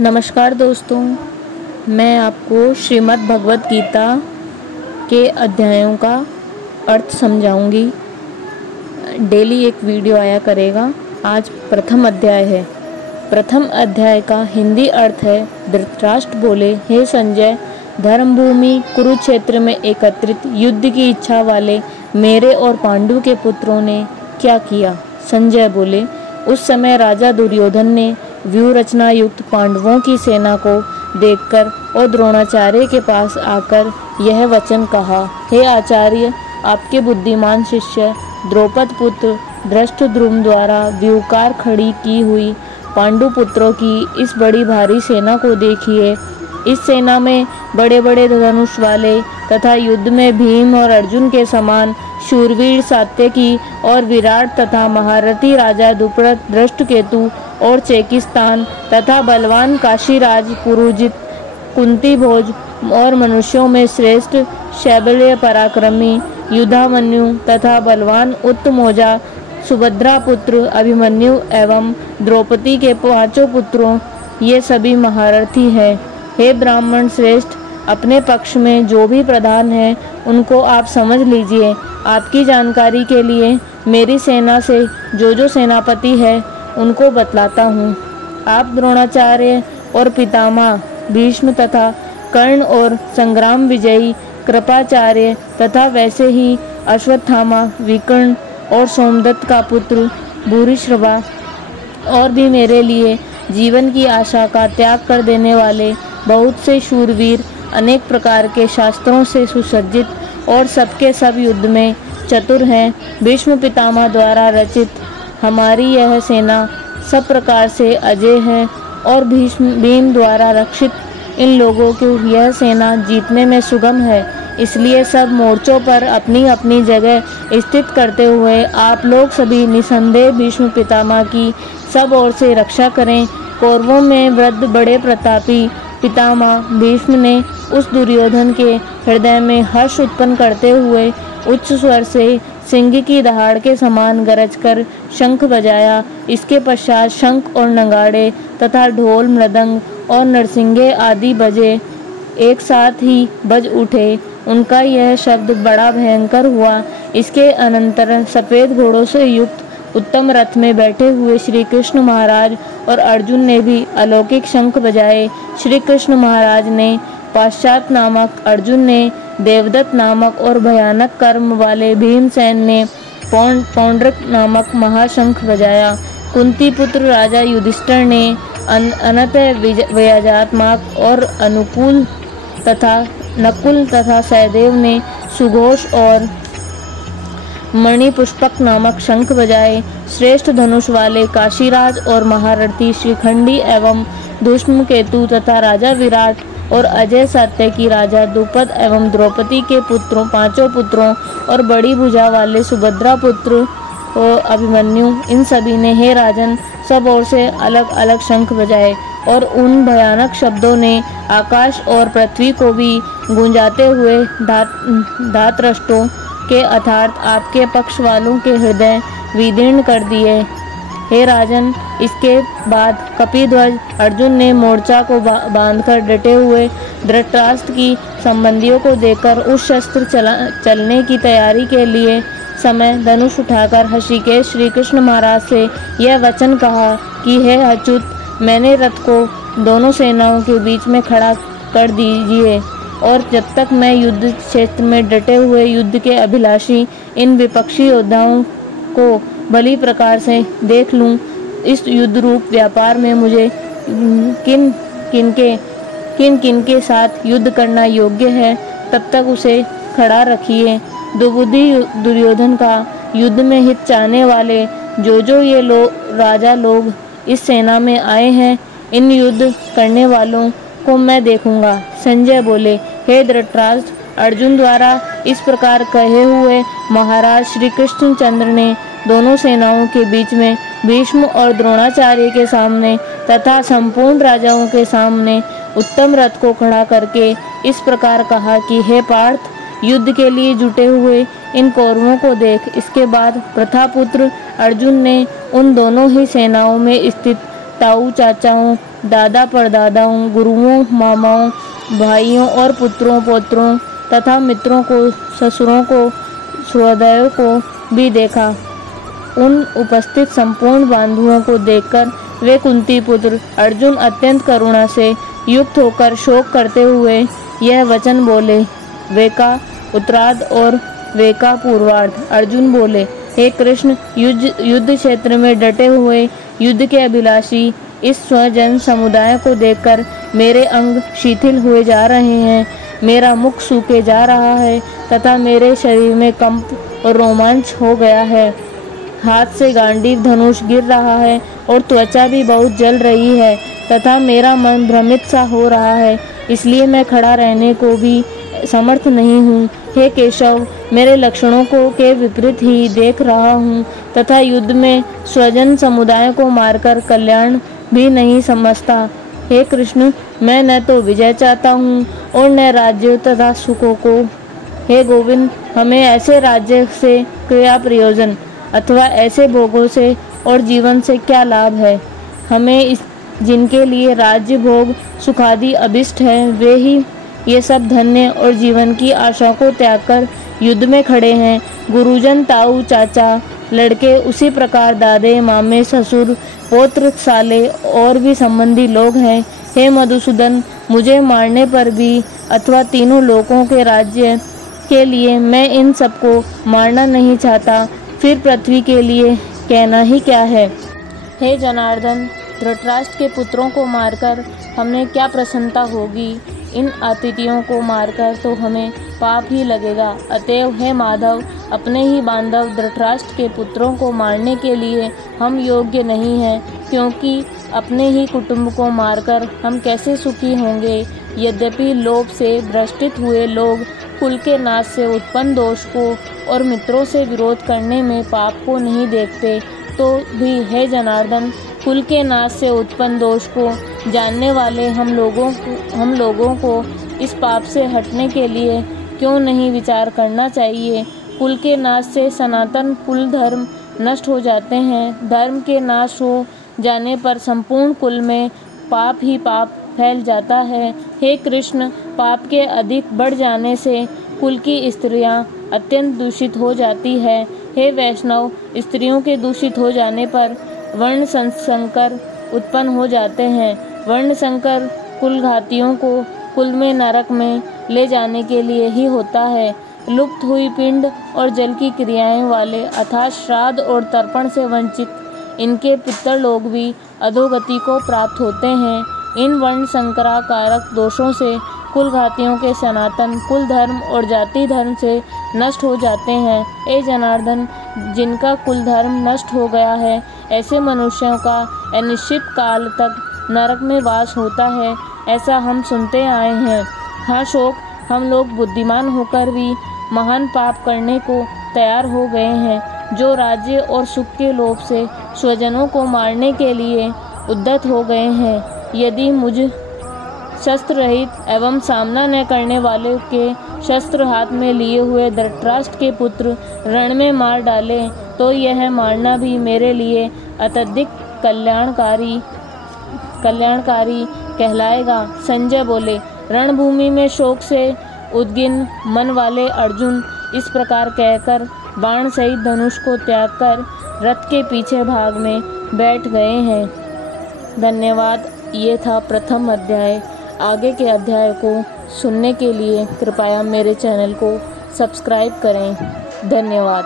नमस्कार दोस्तों, मैं आपको श्रीमद् भगवत गीता के अध्यायों का अर्थ समझाऊंगी। डेली एक वीडियो आया करेगा। आज प्रथम अध्याय है। प्रथम अध्याय का हिंदी अर्थ है, धृतराष्ट्र बोले, हे संजय, धर्मभूमि कुरुक्षेत्र में एकत्रित युद्ध की इच्छा वाले मेरे और पांडु के पुत्रों ने क्या किया। संजय बोले, उस समय राजा दुर्योधन ने व्यूह रचना युक्त पांडवों की सेना को देखकर और द्रोणाचार्य के पास आकर यह वचन कहा, हे आचार्य, आपके बुद्धिमान शिष्य द्रौपद पुत्र धृष्टद्युम्न द्वारा व्यूहकार खड़ी की हुई पांडु पुत्रों की इस बड़ी भारी सेना को देखिए। इस सेना में बड़े बड़े धनुष वाले तथा युद्ध में भीम और अर्जुन के समान शूरवीर सात्यकी और विराट तथा महारथी राजा द्रुपद, धृष्टकेतु और चेकिस्तान तथा बलवान काशीराज पुरुजित, कुंती भोज और मनुष्यों में श्रेष्ठ शैबल्य पराक्रमी युधामन्यु तथा बलवान उत्तमौजा सुभद्रा पुत्र अभिमन्यु एवं द्रौपदी के 5 पुत्रों, ये सभी महारथी हैं। हे ब्राह्मण श्रेष्ठ, अपने पक्ष में जो भी प्रधान है उनको आप समझ लीजिए। आपकी जानकारी के लिए मेरी सेना से जो सेनापति है उनको बतलाता हूँ। आप द्रोणाचार्य और पितामह भीष्म तथा कर्ण और संग्राम विजयी कृपाचार्य तथा वैसे ही अश्वत्थामा, विकर्ण और सोमदत्त का पुत्र भूरिश्रवा और भी मेरे लिए जीवन की आशा का त्याग कर देने वाले बहुत से शूरवीर, अनेक प्रकार के शास्त्रों से सुसज्जित और सबके सब युद्ध में चतुर हैं। भीष्म पितामह द्वारा रचित हमारी यह सेना सब प्रकार से अजय है और भीम द्वारा रक्षित इन लोगों की यह सेना जीतने में सुगम है। इसलिए सब मोर्चों पर अपनी अपनी जगह स्थित करते हुए आप लोग सभी निसंदेह भीष्म पितामह की सब ओर से रक्षा करें। कौरवों में वृद्ध बड़े प्रतापी पितामह भीष्म ने उस दुर्योधन के हृदय में हर्ष उत्पन्न करते हुए उच्च स्वर से सिंह की दहाड़ के समान गरज कर शंख बजाया। इसके पश्चात शंख और नगाड़े तथा ढोल, मृदंग और नरसिंगे आदि बजे एक साथ ही बज उठे। उनका यह शब्द बड़ा भयंकर हुआ। इसके अनंतर सफेद घोड़ों से युक्त उत्तम रथ में बैठे हुए श्री कृष्ण महाराज और अर्जुन ने भी अलौकिक शंख बजाए। श्री कृष्ण महाराज ने पाश्चात नामक, अर्जुन ने देवदत्त नामक और भयानक कर्म वाले भीमसेन ने पौंड्रक नामक महाशंख बजाया। कुंती पुत्र राजा युधिष्ठिर ने अनंत व्यजात्मक और अनुकूल तथा नकुल तथा सहदेव ने सुघोष और मणिपुष्पक नामक शंख बजाए। श्रेष्ठ धनुष वाले काशीराज और महारथी श्रीखंडी एवं धूष्मकेतु तथा राजा विराट और अजय सात्यकी राजा द्रुपद एवं द्रौपदी के 5 पुत्रों और बड़ी भुजा वाले सुभद्रा पुत्र और अभिमन्यु, इन सभी ने, हे राजन, सब ओर से अलग अलग शंख बजाए और उन भयानक शब्दों ने आकाश और पृथ्वी को भी गूंजाते हुए धातराष्ट्रों के अर्थात आपके पक्ष वालों के हृदय विदीर्ण कर दिए। हे राजन, इसके बाद कपिध्वज अर्जुन ने मोर्चा को बांधकर डटे हुए धृतराष्ट्र की संबंधियों को देखकर उस शस्त्र चलने की तैयारी के लिए समय धनुष उठाकर ऋषिकेश श्री कृष्ण महाराज से यह वचन कहा कि हे अच्युत, मैंने रथ को दोनों सेनाओं के बीच में खड़ा कर दीजिए और जब तक मैं युद्ध क्षेत्र में डटे हुए युद्ध के अभिलाषी इन विपक्षी योद्धाओं को भली प्रकार से देख लूं, इस युद्ध रूप व्यापार में मुझे किन किन के साथ युद्ध करना योग्य है, तब तक उसे खड़ा रखिए। दुर्बुद्धि दुर्योधन का युद्ध में हित चाहने वाले जो ये राजा लोग इस सेना में आए हैं, इन युद्ध करने वालों को मैं देखूंगा। संजय बोले, हे धृतराष्ट्र, अर्जुन द्वारा इस प्रकार कहे हुए महाराज श्री कृष्णचंद्र ने दोनों सेनाओं के बीच में भीष्म और द्रोणाचार्य के सामने तथा संपूर्ण राजाओं के सामने उत्तम रथ को खड़ा करके इस प्रकार कहा कि हे पार्थ, युद्ध के लिए जुटे हुए इन कौरवों को देख। इसके बाद प्रथापुत्र अर्जुन ने उन दोनों ही सेनाओं में स्थित ताऊ चाचाओं, दादा परदादाओं, गुरुओं, मामाओं, भाइयों और पुत्रों पौत्रों तथा मित्रों को, ससुरों को, सुहृदयों को भी देखा। उन उपस्थित संपूर्ण बंधुओं को देखकर वे कुंती पुत्र अर्जुन अत्यंत करुणा से युक्त होकर शोक करते हुए यह वचन बोले। वेका उत्तरार्ध और वेका पूर्वार्ध। अर्जुन बोले, हे कृष्ण, युद्ध क्षेत्र में डटे हुए युद्ध के अभिलाषी इस स्वजन समुदाय को देखकर मेरे अंग शिथिल हुए जा रहे हैं, मेरा मुख सूखे जा रहा है तथा मेरे शरीर में कंप और रोमांच हो गया है। हाथ से गांडीव धनुष गिर रहा है और त्वचा भी बहुत जल रही है तथा मेरा मन भ्रमित सा हो रहा है, इसलिए मैं खड़ा रहने को भी समर्थ नहीं हूँ। हे केशव, मेरे लक्षणों को के विपरीत ही देख रहा हूँ तथा युद्ध में स्वजन समुदाय को मारकर कल्याण भी नहीं समझता। हे कृष्ण, मैं न तो विजय चाहता हूँ और न राज्य तथा सुखों को। हे गोविंद, हमें ऐसे राज्य से क्या प्रयोजन अथवा ऐसे भोगों से और जीवन से क्या लाभ है। हमें इस जिनके लिए राज्य भोग सुखादि अभिष्ट है, वे ही ये सब धन्य और जीवन की आशा को त्याग कर युद्ध में खड़े हैं। गुरुजन, ताऊ चाचा, लड़के, उसी प्रकार दादे, मामे, ससुर, पौत्र, साले और भी संबंधी लोग हैं। हे मधुसूदन, मुझे मारने पर भी अथवा तीनों लोकों के राज्य के लिए मैं इन सबको मारना नहीं चाहता, फिर पृथ्वी के लिए कहना ही क्या है। हे जनार्दन, धृतराष्ट्र के पुत्रों को मारकर हमें क्या प्रसन्नता होगी, इन अतिथियों को मारकर तो हमें पाप ही लगेगा। अतएव हे माधव, अपने ही बांधव धृतराष्ट्र के पुत्रों को मारने के लिए हम योग्य नहीं हैं, क्योंकि अपने ही कुटुंब को मारकर हम कैसे सुखी होंगे। यद्यपि लोभ से भ्रष्टित हुए लोग कुल के नाश से उत्पन्न दोष को और मित्रों से विरोध करने में पाप को नहीं देखते, तो भी हे जनार्दन, कुल के नाश से उत्पन्न दोष को जानने वाले हम लोगों को इस पाप से हटने के लिए क्यों नहीं विचार करना चाहिए। कुल के नाश से सनातन कुल धर्म नष्ट हो जाते हैं। धर्म के नाश हो जाने पर संपूर्ण कुल में पाप ही पाप फैल जाता है। हे कृष्ण, पाप के अधिक बढ़ जाने से कुल की स्त्रियां अत्यंत दूषित हो जाती है। हे वैष्णव, स्त्रियों के दूषित हो जाने पर वर्ण संकर उत्पन्न हो जाते हैं। वर्ण संकर कुलघातियों को कुल में नरक में ले जाने के लिए ही होता है। लुप्त हुई पिंड और जल की क्रियाएं वाले अर्थात श्राद्ध और तर्पण से वंचित इनके पितर लोग भी अधोगति को प्राप्त होते हैं। इन वर्ण संकराकारक दोषों से कुलघातियों के सनातन कुल धर्म और जाति धर्म से नष्ट हो जाते हैं। हे जनार्दन, जिनका कुल धर्म नष्ट हो गया है, ऐसे मनुष्यों का अनिश्चित काल तक नरक में वास होता है, ऐसा हम सुनते आए हैं। हाँ शोक, हम लोग बुद्धिमान होकर भी महान पाप करने को तैयार हो गए हैं, जो राज्य और सुख के लोभ से स्वजनों को मारने के लिए उद्यत हो गए हैं। यदि मुझ शस्त्र रहित एवं सामना न करने वाले के शस्त्र हाथ में लिए हुए धृतराष्ट्र के पुत्र रण में मार डाले, तो यह मारना भी मेरे लिए अत्यधिक कल्याणकारी कहलाएगा। संजय बोले, रणभूमि में शोक से उद्गिन मन वाले अर्जुन इस प्रकार कहकर बाण सहित धनुष को त्याग कर रथ के पीछे भाग में बैठ गए हैं। धन्यवाद। ये था प्रथम अध्याय। आगे के अध्याय को सुनने के लिए कृपया मेरे चैनल को सब्सक्राइब करें। धन्यवाद।